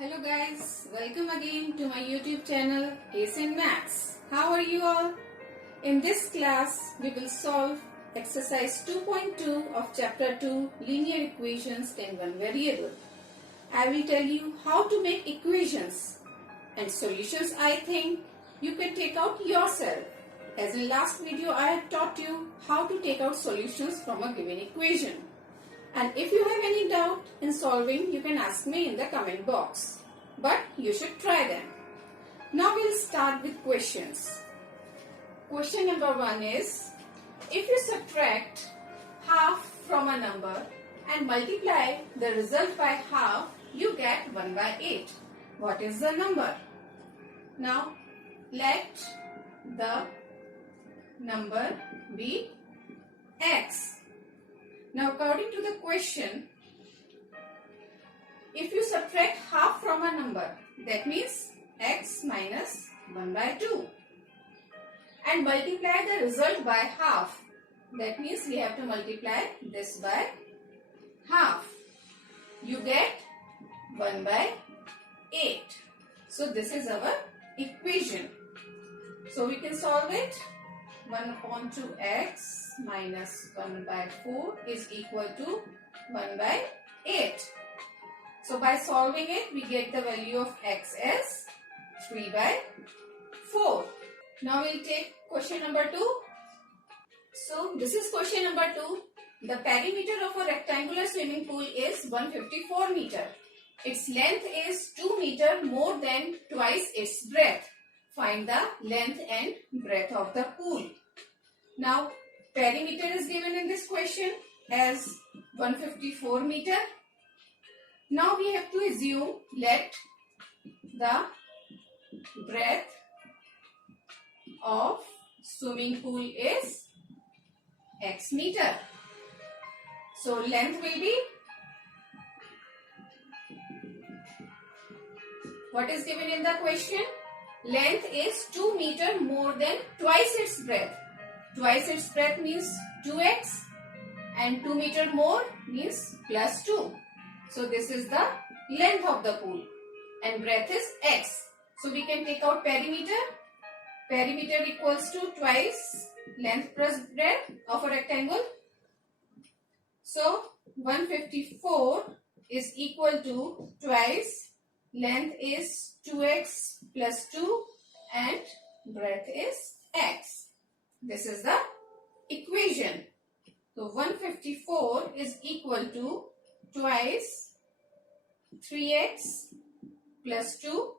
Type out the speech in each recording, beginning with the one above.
Hello guys, welcome again to my YouTube channel Ace in Maths. How are you all? In this class, we will solve exercise 2.2 of chapter 2 linear equations in one variable. I will tell you how to make equations and solutions. I think you can take out yourself. As in last video, I have taught you how to take out solutions from a given equation. And if you have any doubt in solving, you can ask me in the comment box. But you should try them. Now we'll start with questions. Question number 1 is, if you subtract half from a number and multiply the result by half, you get 1 by 8. What is the number? Now let the number be x. Now according to the question, if you subtract half from a number, that means x minus 1 by 2, and multiply the result by half, that means we have to multiply this by half, you get 1 by 8. So this is our equation. So we can solve it. 1 upon 2x minus 1 by 4 is equal to 1 by 8. So by solving it, we get the value of x as 3 by 4. Now we'll take question number 2. So this is question number 2. The perimeter of a rectangular swimming pool is 154 meter. Its length is 2 meter more than twice its breadth. Find the length and breadth of the pool. Now, perimeter is given in this question as 154 meter. Now we have to assume let the breadth of swimming pool is x meter. So length will be, what is given in the question? Length is 2 meter more than twice its breadth. Twice its breadth means 2x and 2 meter more means plus 2. So this is the length of the pool and breadth is x. So we can take out perimeter. Perimeter equals to twice length plus breadth of a rectangle. So 154 is equal to twice length is 2x plus 2 and breadth is x. This is the equation. So 154 is equal to twice 3x plus 2.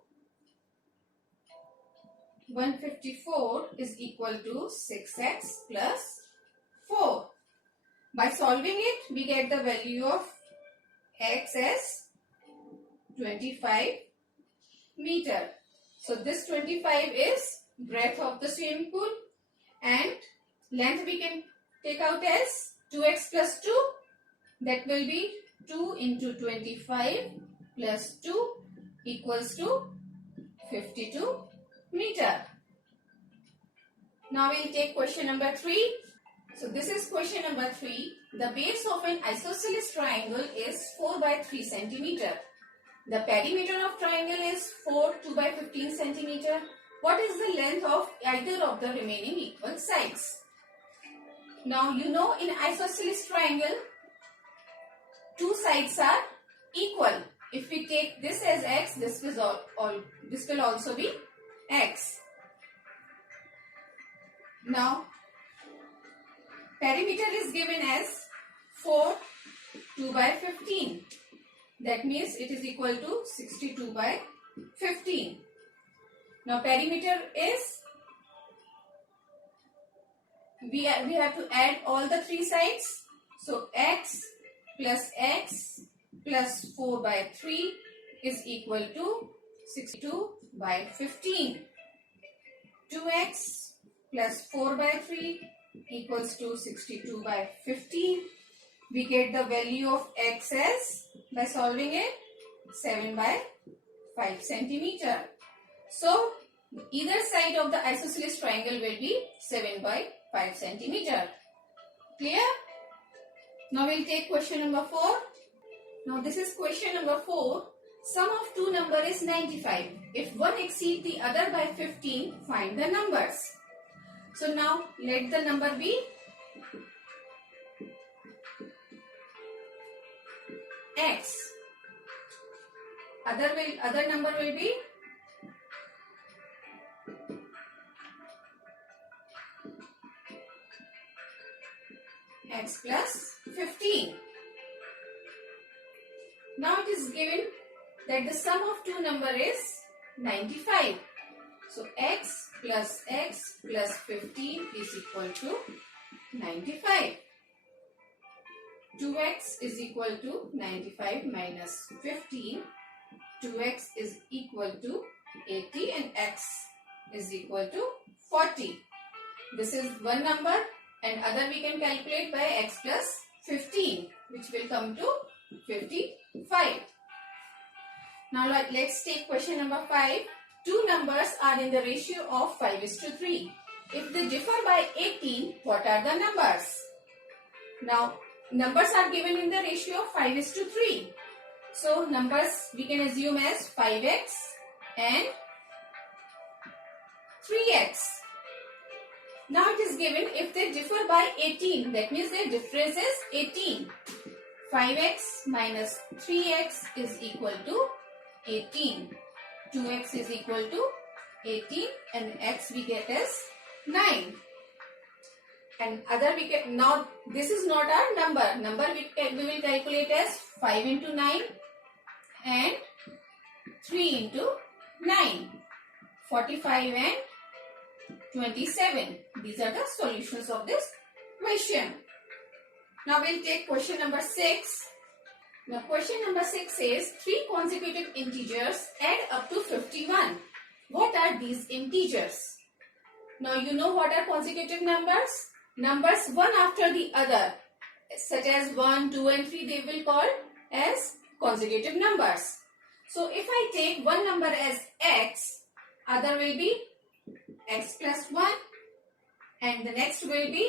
154 is equal to 6x plus 4. By solving it, we get the value of x as 25 meter. So this 25 is breadth of the swimming pool and length we can take out as 2x plus 2. That will be 2 into 25 plus 2 equals to 52 meter. Now we will take question number 3. So this is question number 3. The base of an isosceles triangle is 4 by 3 centimeter. The perimeter of triangle is 4, 2 by 15 centimeter. What is the length of either of the remaining equal sides? Now you know in isosceles triangle, two sides are equal. If we take this as x, this will also be x. Now perimeter is given as 4, 2 by 15. That means it is equal to 62 by 15. Now perimeter is, we have to add all the three sides. So x plus 4 by 3 is equal to 62 by 15. 2x plus 4 by 3 equals to 62 by 15. We get the value of x as, by solving it, 7 by 5 centimeter. So either side of the isosceles triangle will be 7 by 5 centimeter. Clear? Now we'll take question number 4. Now this is question number 4. Sum of two numbers is 95. If one exceeds the other by 15, find the numbers. So now let the number be x. Other number will be x plus 15. Now it is given that the sum of two numbers is 95. So x plus 15 is equal to 95. 2x is equal to 95 minus 15. 2x is equal to 80 and x is equal to 40. This is one number and other we can calculate by x plus 15, which will come to 55. Now let's take question number 5. Two numbers are in the ratio of 5:3. If they differ by 18, what are the numbers? Now numbers are given in the ratio of 5:3. So numbers we can assume as 5x and 3x. Now it is given if they differ by 18, that means their difference is 18. 5x minus 3x is equal to 18. 2x is equal to 18 and x we get as 9. And other we get, now this is not our number. Number we will calculate as 5 into 9 and 3 into 9. 45 and 27. These are the solutions of this question. Now we'll take question number 6. Now question number 6 says 3 consecutive integers add up to 51. What are these integers? Now you know what are consecutive numbers? Numbers one after the other, such as 1, 2 and 3, they will call as consecutive numbers. So if I take one number as x, other will be x plus 1 and the next will be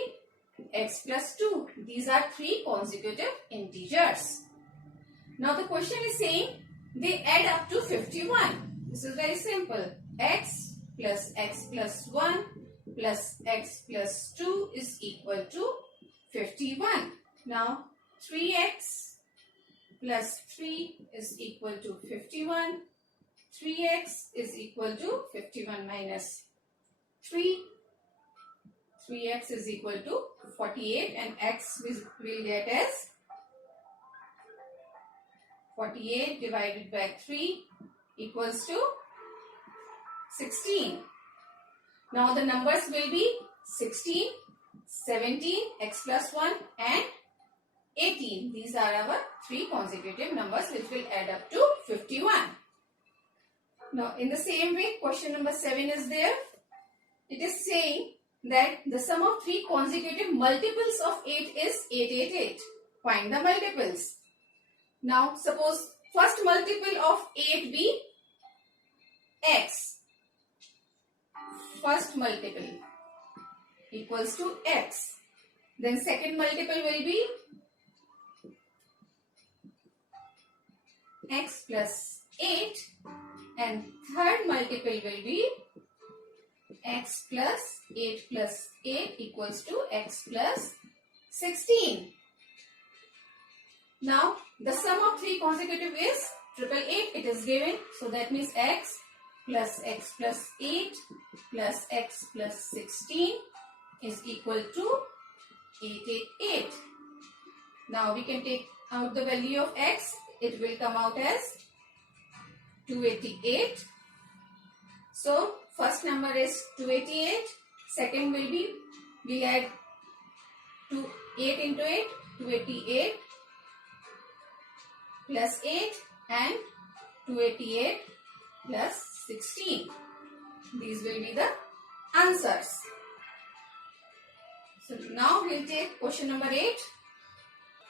x plus 2. These are 3 consecutive integers. Now the question is saying they add up to 51. This is very simple. X plus 1 plus x plus 2 is equal to 51. Now 3x plus 3 is equal to 51. 3x is equal to 51 minus 3. 3x is equal to 48 and x will get as 48 divided by 3 equals to 16. Now the numbers will be 16, 17, x plus 1 and 18. These are our 3 consecutive numbers which will add up to 51. Now in the same way question number 7 is there. It is saying that the sum of 3 consecutive multiples of 8 is 888. Find the multiples. Now suppose first multiple of 8 be x. First multiple equals to x. Then second multiple will be x plus 8 and third multiple will be x plus 8 equals to x plus 16. Now the sum of 3 consecutive is 888. It is given. So that means x plus 8 plus x plus 16 is equal to 888. Now we can take out the value of x. It will come out as 288. So first number is 288. Second will be, we add 8 into 8, 288 plus 8 and 288 plus 16. These will be the answers. So now we'll take question number 8.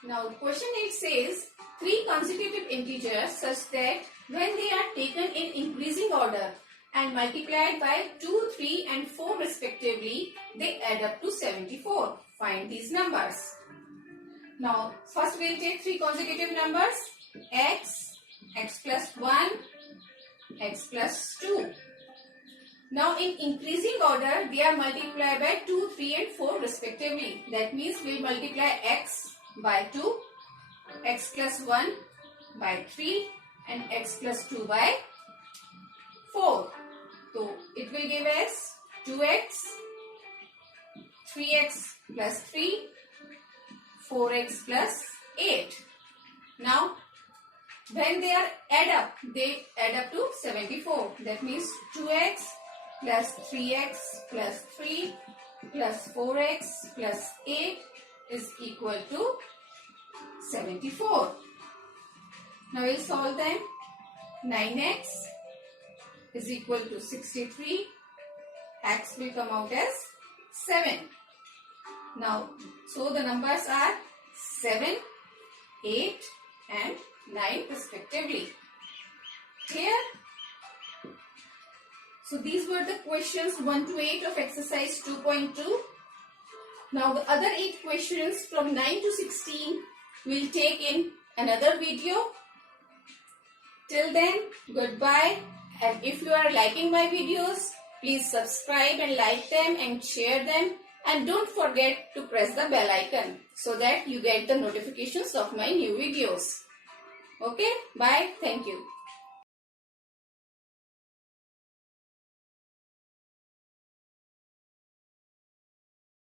Now question 8 says 3 consecutive integers such that when they are taken in increasing order and multiplied by 2, 3 and 4 respectively, they add up to 74. Find these numbers. Now first we'll take 3 consecutive numbers. X plus 1, plus 2. Now in increasing order, they are multiplied by 2, 3 and 4 respectively. That means we will multiply x by 2, x plus 1 by 3 and x plus 2 by 4. So it will give us 2x, 3x plus 3, 4x plus 8. Now when they add up to 74. That means 2x plus 3x plus 3 plus 4x plus 8 is equal to 74. Now we'll solve them. 9x is equal to 63. X will come out as 7. Now, so the numbers are 7, 8 and 9 respectively. Clear? So these were the questions 1 to 8 of exercise 2.2. Now the other 8 questions from 9 to 16 we'll take in another video. Till then, goodbye. And if you are liking my videos, please subscribe and like them and share them. And don't forget to press the bell icon so that you get the notifications of my new videos. Okay, bye. Thank you.